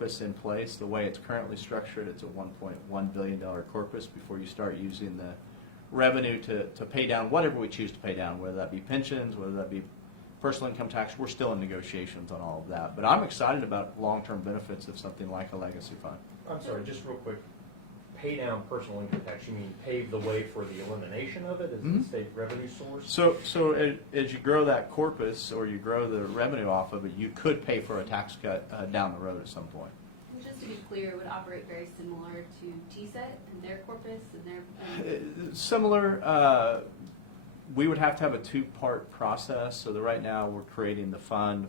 corpus in place. The way it's currently structured, it's a $1.1 billion corpus before you start using the revenue to pay down whatever we choose to pay down, whether that be pensions, whether that be personal income tax. We're still in negotiations on all of that. But I'm excited about long-term benefits of something like a legacy fund. I'm sorry, just real quick. Pay down personal income tax, you mean pave the way for the elimination of it as a state revenue source? So as you grow that corpus or you grow the revenue off of it, you could pay for a tax cut down the road at some point. And just to be clear, it would operate very similar to TSET and their corpus and their. Similar, we would have to have a two-part process. So that right now we're creating the fund.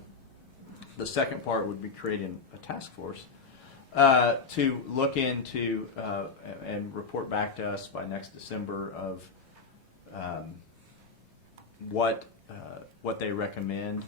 The second part would be creating a task force to look into and report back to us by next December of what they recommend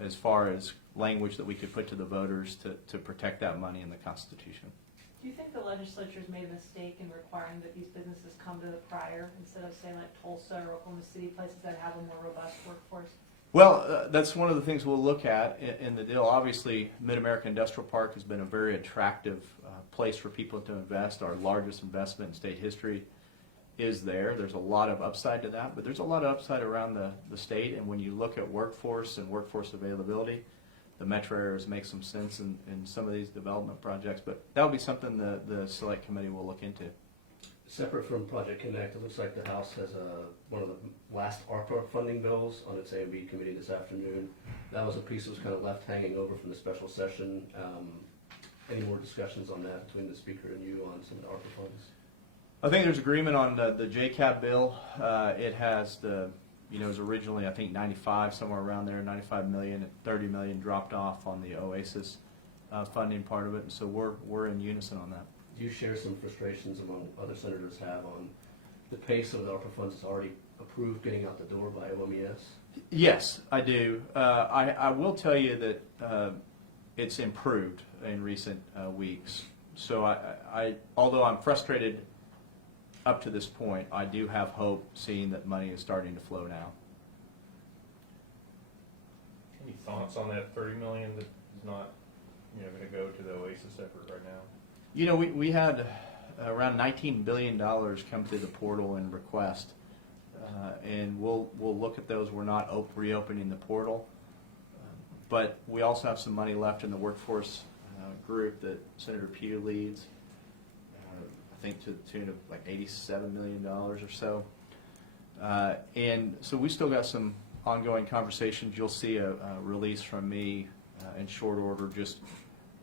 as far as language that we could put to the voters to protect that money in the Constitution. Do you think the legislature's made a mistake in requiring that these businesses come to the prior instead of saying like Tulsa or Oklahoma City, places that have a more robust workforce? Well, that's one of the things we'll look at in the deal. Obviously, Mid-America Industrial Park has been a very attractive place for people to invest. Our largest investment in state history is there. There's a lot of upside to that, but there's a lot of upside around the state. And when you look at workforce and workforce availability, the metro areas make some sense in some of these development projects. But that will be something the Select Committee will look into. Separate from Project Connect, it looks like the House has one of the last ARPA funding bills on its A&B committee this afternoon. That was a piece that was kind of left hanging over from the special session. Any more discussions on that between the Speaker and you on some of the ARPA funds? I think there's agreement on the JCAB bill. It has it was originally, I think, 95, somewhere around there, 95 million, and 30 million dropped off on the OASIS funding part of it, and so we're in unison on that. Do you share some frustrations among other senators have on the pace of the ARPA funds that's already approved getting out the door by OMES? Yes, I do. I will tell you that it's improved in recent weeks. So although I'm frustrated up to this point, I do have hope seeing that money is starting to flow now. Any thoughts on that 30 million that is not going to go to the OASIS effort right now? You know, we had around $19 billion come through the portal and request, and we'll look at those. We're not reopening the portal, but we also have some money left in the workforce group that Senator Pugh leads, I think to the tune of like $87 million or so. And so we still got some ongoing conversations. You'll see a release from me in short order, just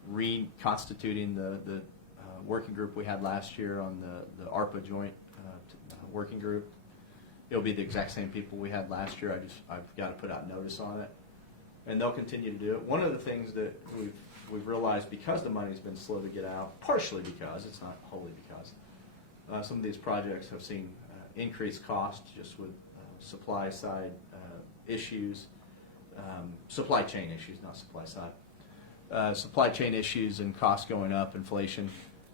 reconstituting the working group we had last year on the ARPA joint working group. It'll be the exact same people we had last year. I've got to put out notice on it, and they'll continue to do it. One of the things that we've realized, because the money's been slow to get out, partially because, it's not wholly because, some of these projects have seen increased costs just with supply side issues, supply chain issues, not supply side. Supply chain issues and costs going up, inflation.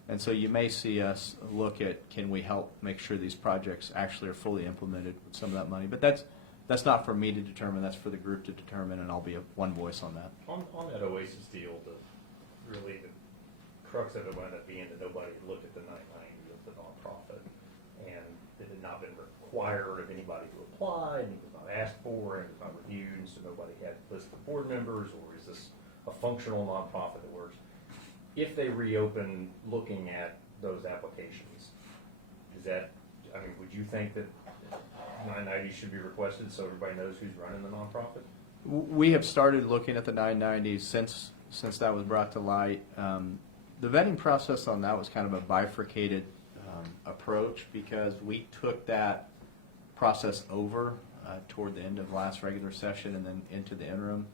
And so you may see us look at, can we help make sure these projects actually are fully implemented with some of that money. But that's not for me to determine, that's for the group to determine, and I'll be one voice on that. On that OASIS deal, really the crux of it wound up being that nobody looked at the 990 of the nonprofit, and it had not been required of anybody to apply, and it was not asked for, and it was not reviewed, and so nobody had a list of board members, or is this a functional nonprofit that works? If they reopen looking at those applications, would you think that 990 should be requested so everybody knows who's running the nonprofit? We have started looking at the 990s since that was brought to light. The vetting process on that was kind of a bifurcated approach, because we took that process over toward the end of last regular session and then into the interim.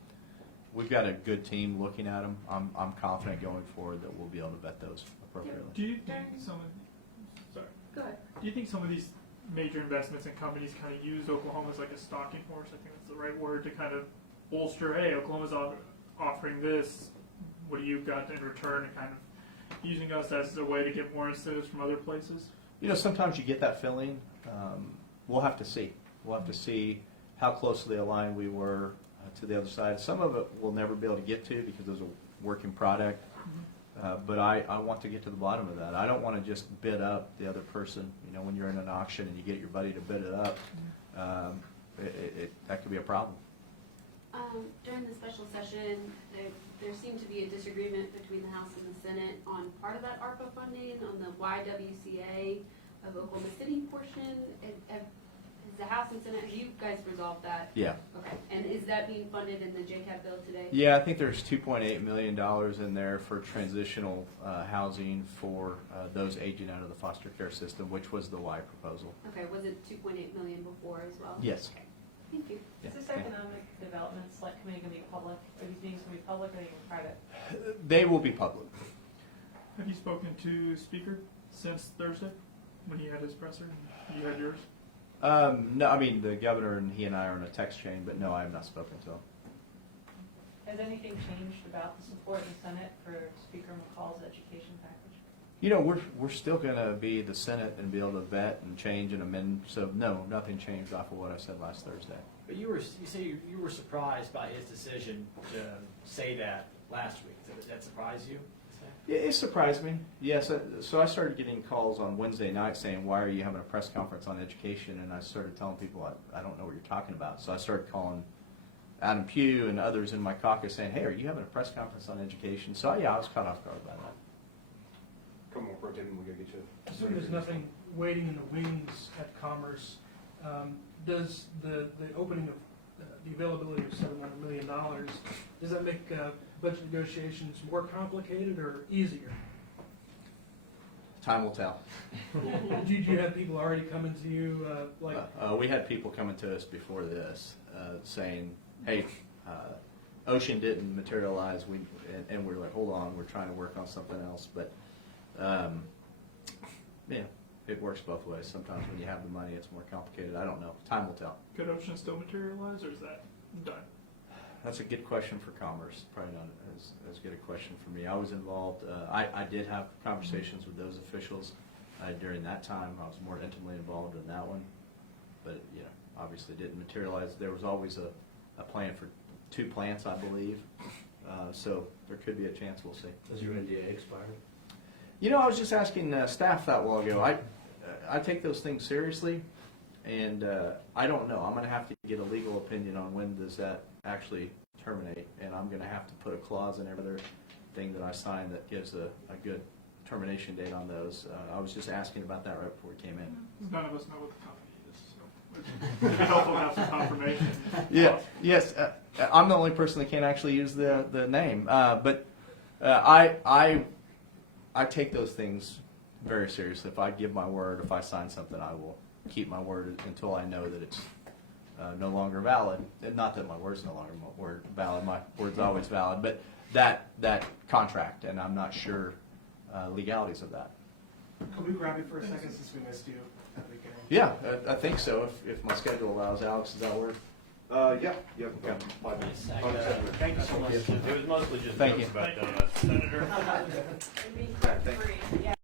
We've got a good team looking at them. I'm confident going forward that we'll be able to vet those appropriately. Do you think Go ahead. Do you think some of these major investments and companies kind of use Oklahoma as like a stalking horse? I think that's the right word to kind of bolster. Hey, Oklahoma's offering this. What do you got in return? And kind of using us as a way to get more incentives from other places. You know, sometimes you get that feeling. We'll have to see. We'll have to see how closely aligned we were to the other side. Some of it we'll never be able to get to because there's a working product. But I want to get to the bottom of that. I don't want to just bid up the other person. You know, when you're in an auction and you get your buddy to bid it up, that could be a problem. During the special session, there seemed to be a disagreement between the House and the Senate on part of that ARPA funding, on the YWCA of Oklahoma City portion. Is the House and Senate, have you guys resolved that? Yeah. Okay, and is that being funded in the JCAP bill today? Yeah, I think there's $2.8 million in there for transitional housing for those aging out of the foster care system, which was the Y proposal. Okay, was it 2.8 million before as well? Yes. Okay, thank you. Yeah. Is this economic development select committee gonna be public? Are these meetings gonna be public or are they gonna be private? They will be public. Have you spoken to Speaker since Thursday when he had his presser and you had yours? No, I mean, the governor and he and I are in a text chain, but no, I have not spoken to him. Has anything changed about the support in the Senate for Speaker McCall's education package? You know, we're still going to be the Senate and be able to vet and change and amend. So no, nothing changed off of what I said last Thursday. But you say you were surprised by his decision to say that last week. Did that surprise you? Yeah, it surprised me. Yes, so I started getting calls on Wednesday night saying, "Why are you having a press conference on education?" And I started telling people, I don't know what you're talking about. So I started calling Adam Pugh and others in my caucus saying, "Hey, are you having a press conference on education?" So yeah, I was caught off guard by that. Come on, Pro Tem, we gotta get you. Assume there's nothing waiting in the wings at Commerce. Does the opening of the availability of $700 million, does that make budget negotiations more complicated or easier? Time will tell. Did you have people already coming to you, We had people coming to us before this saying, "Hey, Ocean didn't materialize," and we're like, "Hold on, we're trying to work on something else." But yeah, it works both ways. Sometimes when you have the money, it's more complicated. I don't know. Time will tell. Could Ocean still materialize, or is that done? That's a good question for Commerce. Probably not as good a question for me. I was involved. I did have conversations with those officials during that time. I was more intimately involved in that one, but you know, obviously didn't materialize. There was always a plan for 2 plants, I believe. So there could be a chance. We'll see. Has your NDA expired? You know, I was just asking staff that while ago. I take those things seriously, and I don't know. I'm going to have to get a legal opinion on when does that actually terminate, and I'm going to have to put a clause in every other thing that I sign that gives a good termination date on those. I was just asking about that right before we came in. None of us know what the company is, so it'd be helpful to have some confirmation. Yeah. Yes. I'm the only person that can't actually use the name, but I take those things very seriously. If I give my word, if I sign something, I will keep my word until I know that it's no longer valid. And not that my word's no longer valid. My word's always valid. But that contract, and I'm not sure legalities of that. Could we grab you for a second since we missed you at the beginning? Yeah, I think so. If my schedule allows. Alex, does that work? Yeah, we've got 5 minutes. Thank you so much. It was mostly just Thank jokes you. about donuts. Senator. It'd be quick, free, yeah.